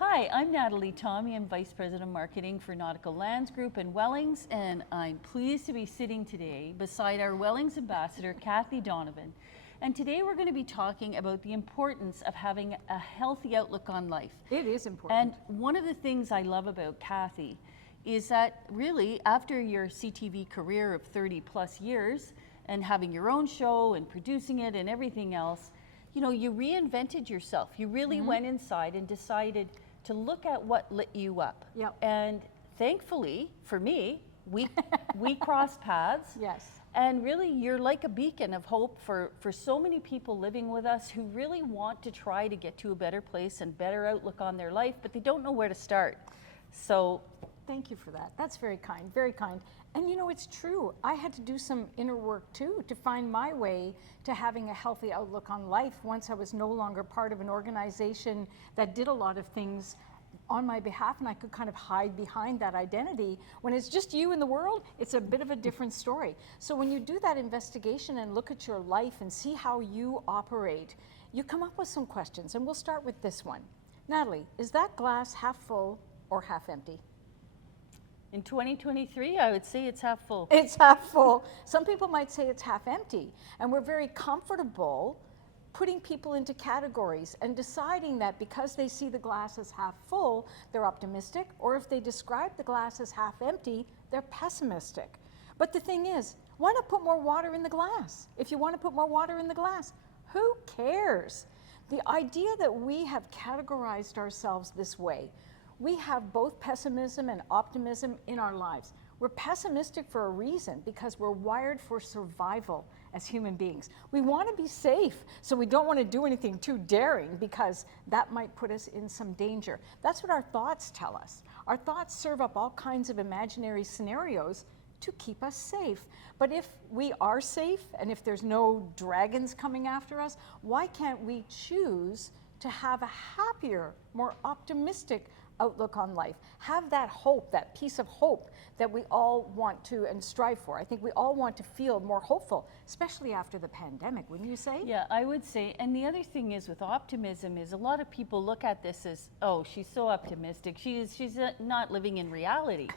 Hi, I'm Natalie Tommy. I'm Vice President of Marketing for Nautical Lands Group in Wellings, and I'm pleased to be sitting today beside our Wellings Ambassador, Kathy Donovan. And today we're going to be talking about the importance of having a healthy outlook on life. It is important. And one of the things I love about Kathy is that really after your CTV career of 30 plus years and having your own show and producing it and everything else, you know, you reinvented yourself. You really went inside and decided to look at what lit you up. Yep. And thankfully, for me, we crossed paths. Yes. And really, you're like a beacon of hope for so many people living with us who really want to try to get to a better place and better outlook on their life, but they don't know where to start. So Thank you for that. That's very kind, very kind. And you know, it's true. I had to do some inner work too to find my way to having a healthy outlook on life once I was no longer part of an organization that did a lot of things on my behalf, and I could kind of hide behind that identity. When it's just you in the world, it's a bit of a different story. So when you do that investigation and look at your life and see how you operate, you come up with some questions, and we'll start with this one. Natalie, is that glass half full or half empty? in 2023, I would say it's half full. It's half full. Some people might say it's half empty, and we're very comfortable putting people into categories and deciding that because they see the glass as half full, they're optimistic, or if they describe the glass as half empty, they're pessimistic. But the thing is, why not put more water in the glass? If you want to put more water in the glass, who cares? The idea that we have categorized ourselves this way, we have both pessimism and optimism in our lives. We're pessimistic for a reason, because we're wired for survival as human beings. We want to be safe, so we don't want to do anything too daring, because that might put us in some danger. That's what our thoughts tell us. Our thoughts serve up all kinds of imaginary scenarios to keep us safe. But if we are safe, and if there's no dragons coming after us, why can't we choose to have a happier, more optimistic outlook on life? Have that hope, that piece of hope that we all want to and strive for. I think we all want to feel more hopeful, especially after the pandemic, wouldn't you say? Yeah, I would say. And the other thing is with optimism is a lot of people look at this as, oh, she's so optimistic. She's not living in reality.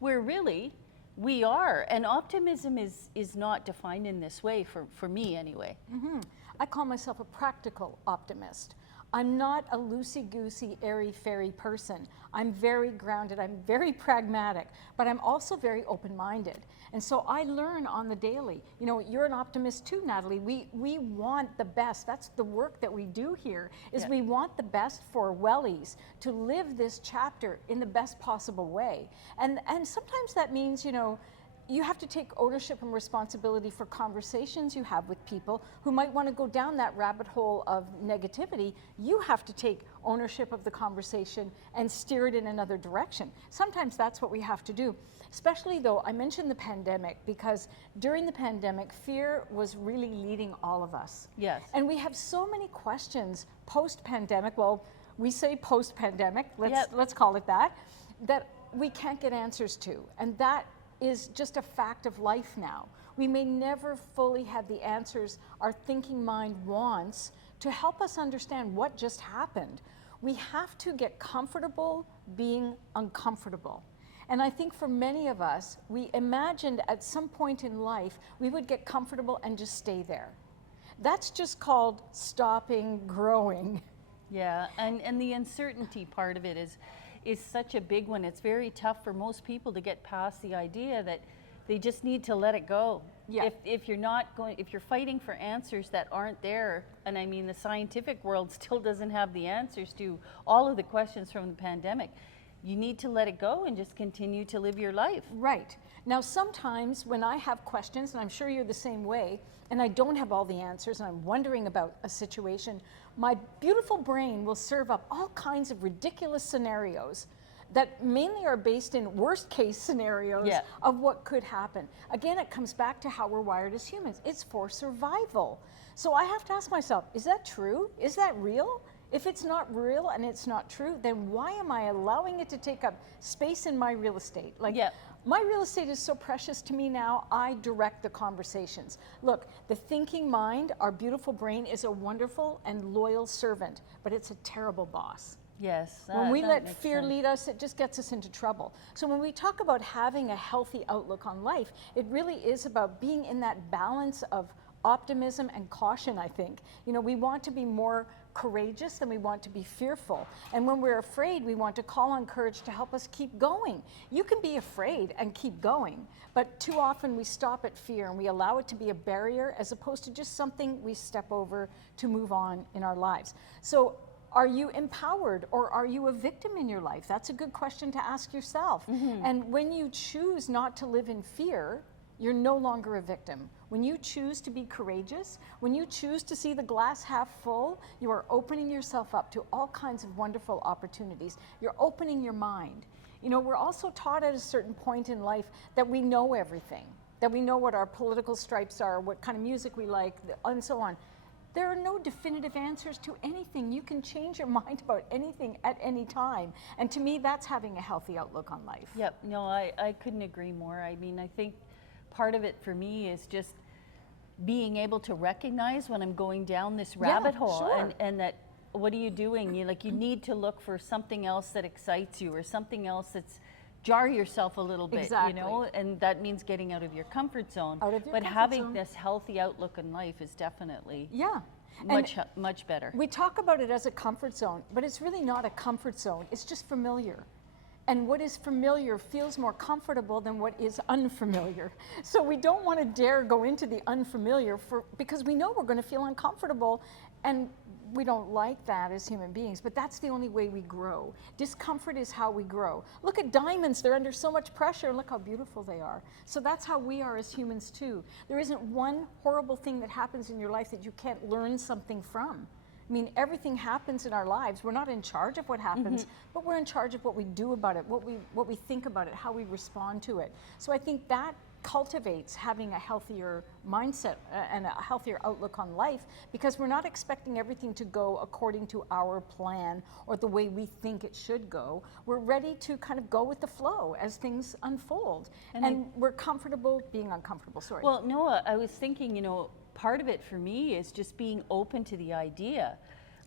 Where really we are. And optimism is not defined in this way for me anyway. Mm-hmm. I call myself a practical optimist. I'm not a loosey-goosey, airy-fairy person. I'm very grounded, I'm very pragmatic, but I'm also very open-minded. And so I learn on the daily. You know, you're an optimist too, Natalie. We want the best. That's the work that we do here, is we want the best for Wellies to live this chapter in the best possible way. And sometimes that means, you know, you have to take ownership and responsibility for conversations you have with people who might want to go down that rabbit hole of negativity. You have to take ownership of the conversation and steer it in another direction. Sometimes that's what we have to do. Especially though, I mentioned the pandemic, because during the pandemic, fear was really leading all of us. Yes. And we have so many questions post-pandemic, well, we say post-pandemic, let's call it that we can't get answers to. And that is just a fact of life now. We may never fully have the answers our thinking mind wants to help us understand what just happened. We have to get comfortable being uncomfortable. And I think for many of us, we imagined at some point in life, we would get comfortable and just stay there. That's just called stopping growing. Yeah, and the uncertainty part of it is such a big one. It's very tough for most people to get past the idea that they just need to let it go. Yeah. If you're fighting for answers that aren't there, and I mean the scientific world still doesn't have the answers to all of the questions from the pandemic, you need to let it go and just continue to live your life. Right. Now sometimes when I have questions, and I'm sure you're the same way, and I don't have all the answers and I'm wondering about a situation, my beautiful brain will serve up all kinds of ridiculous scenarios that mainly are based in worst case scenarios of what could happen. Again, it comes back to how we're wired as humans. It's for survival. So I have to ask myself, is that true? Is that real? If it's not real and it's not true, then why am I allowing it to take up space in my real estate? Like, my real estate is so precious to me now, I direct the conversations. Look, the thinking mind, our beautiful brain, is a wonderful and loyal servant, but it's a terrible boss. Yes. When we that let makes fear sense. lead us, it just gets us into trouble. So when we talk about having a healthy outlook on life, it really is about being in that balance of optimism and caution, I think. You know, we want to be more courageous than we want to be fearful. And when we're afraid, we want to call on courage to help us keep going. You can be afraid and keep going, but too often we stop at fear and we allow it to be a barrier as opposed to just something we step over to move on in our lives. So are you empowered or are you a victim in your life? That's a good question to ask yourself. And when you choose not to live in fear, you're no longer a victim. When you choose to be courageous, when you choose to see the glass half full, you are opening yourself up to all kinds of wonderful opportunities. You're opening your mind. You know, we're also taught at a certain point in life that we know everything, that we know what our political stripes are, what kind of music we like, and so on. There are no definitive answers to anything. You can change your mind about anything at any time. And to me, that's having a healthy outlook on life. Yep. No, I couldn't agree more. I mean, I think part of it for me is just being able to recognize when I'm going down this rabbit hole, sure. and that what are you doing? You need to look for something else that excites you or something else that's jar yourself a little bit, Exactly. you know, and that means getting out of your comfort zone. Out of your but comfort having zone. this healthy outlook in life is definitely Yeah. much better. We talk about it as a comfort zone, but it's really not a comfort zone. It's just familiar. And what is familiar feels more comfortable than what is unfamiliar. So we don't want to dare go into the unfamiliar because we know we're going to feel uncomfortable, and we don't like that as human beings, but that's the only way we grow. Discomfort is how we grow. Look at diamonds, they're under so much pressure, and look how beautiful they are. So that's how we are as humans too. There isn't one horrible thing that happens in your life that you can't learn something from. I mean, everything happens in our lives. We're not in charge of what happens, but we're in charge of what we do about it, what we think about it, how we respond to it. So I think that cultivates having a healthier mindset and a healthier outlook on life, because we're not expecting everything to go according to our plan or the way we think it should go. We're ready to kind of go with the flow as things unfold. And we're comfortable being uncomfortable. Sorry. Well, Noah, I was thinking, you know, part of it for me is just being open to the idea,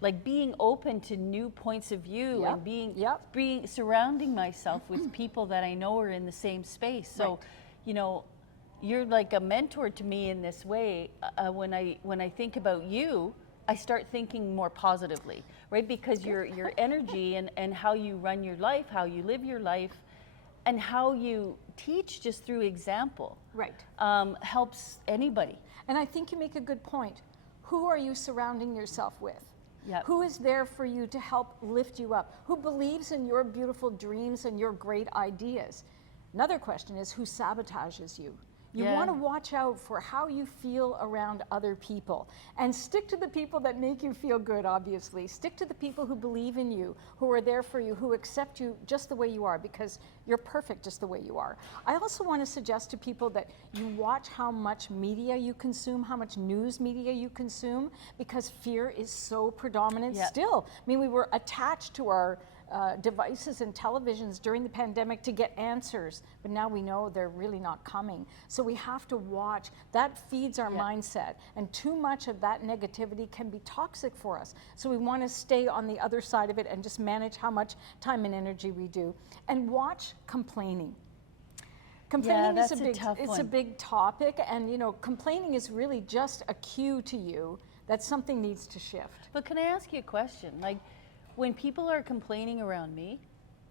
like being open to new points of view and being surrounding myself with people that I know are in the same space. So, you know, you're like a mentor to me in this way. When I think about you, I start thinking more positively, right? Because your energy and how you run your life, how you live your life, and how you teach just through example, helps anybody. And I think you make a good point. Who are you surrounding yourself with? Yep. Who is there for you to help lift you up? Who believes in your beautiful dreams and your great ideas? Another question is, who sabotages you? You want to watch out for how you feel around other people, and stick to the people that make you feel good, obviously. Stick to the people who believe in you, who are there for you, who accept you just the way you are, because you're perfect just the way you are. I also want to suggest to people that you watch how much media you consume, how much news media you consume, because fear is so predominant still. I mean, we were attached to our devices and televisions during the pandemic to get answers, but now we know they're really not coming. So we have to watch. That feeds our mindset, and too much of that negativity can be toxic for us. So we want to stay on the other side of it and just manage how much time and energy we do. And watch complaining. Complaining is a big topic, and you know, complaining is really just a cue to you that something needs to shift. But can I ask you a question? Like, when people are complaining around me,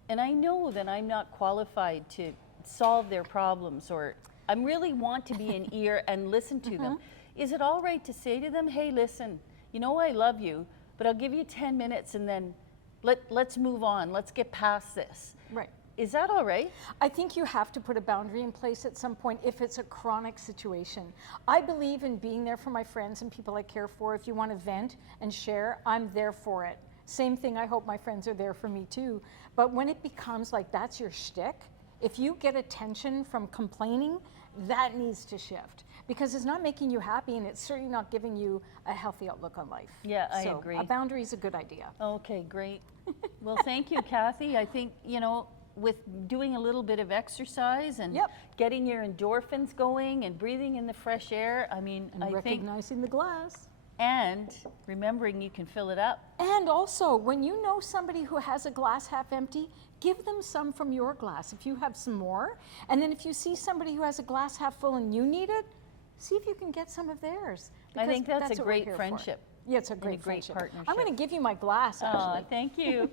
and I know that I'm not qualified to solve their problems, or I really want to be an ear and listen to them, is it all right to say to them, hey, listen, you know, I love you, but I'll give you 10 minutes and then let's move on, let's get past this. Right. Is that all right? I think you have to put a boundary in place at some point if it's a chronic situation. I believe in being there for my friends and people I care for. If you want to vent and share, I'm there for it. Same thing, I hope my friends are there for me too. But when it becomes like that's your shtick, if you get attention from complaining, that needs to shift, because it's not making you happy, and it's certainly not giving you a healthy outlook on life. Yeah, I agree. A boundary is a good idea. Okay, great. Well, thank you, Kathy. I think, you know, with doing a little bit of exercise and getting your endorphins going and breathing in the fresh air, I mean, and I think recognizing the glass. and remembering you can fill it up. And also, when you know somebody who has a glass half empty, give them some from your glass if you have some more. And then if you see somebody who has a glass half full and you need it, see if you can get some of theirs. I think that's a what we're great here for. friendship. Yeah, it's a and great a great friendship. partnership. I'm going to give you my glass, actually. Thank you.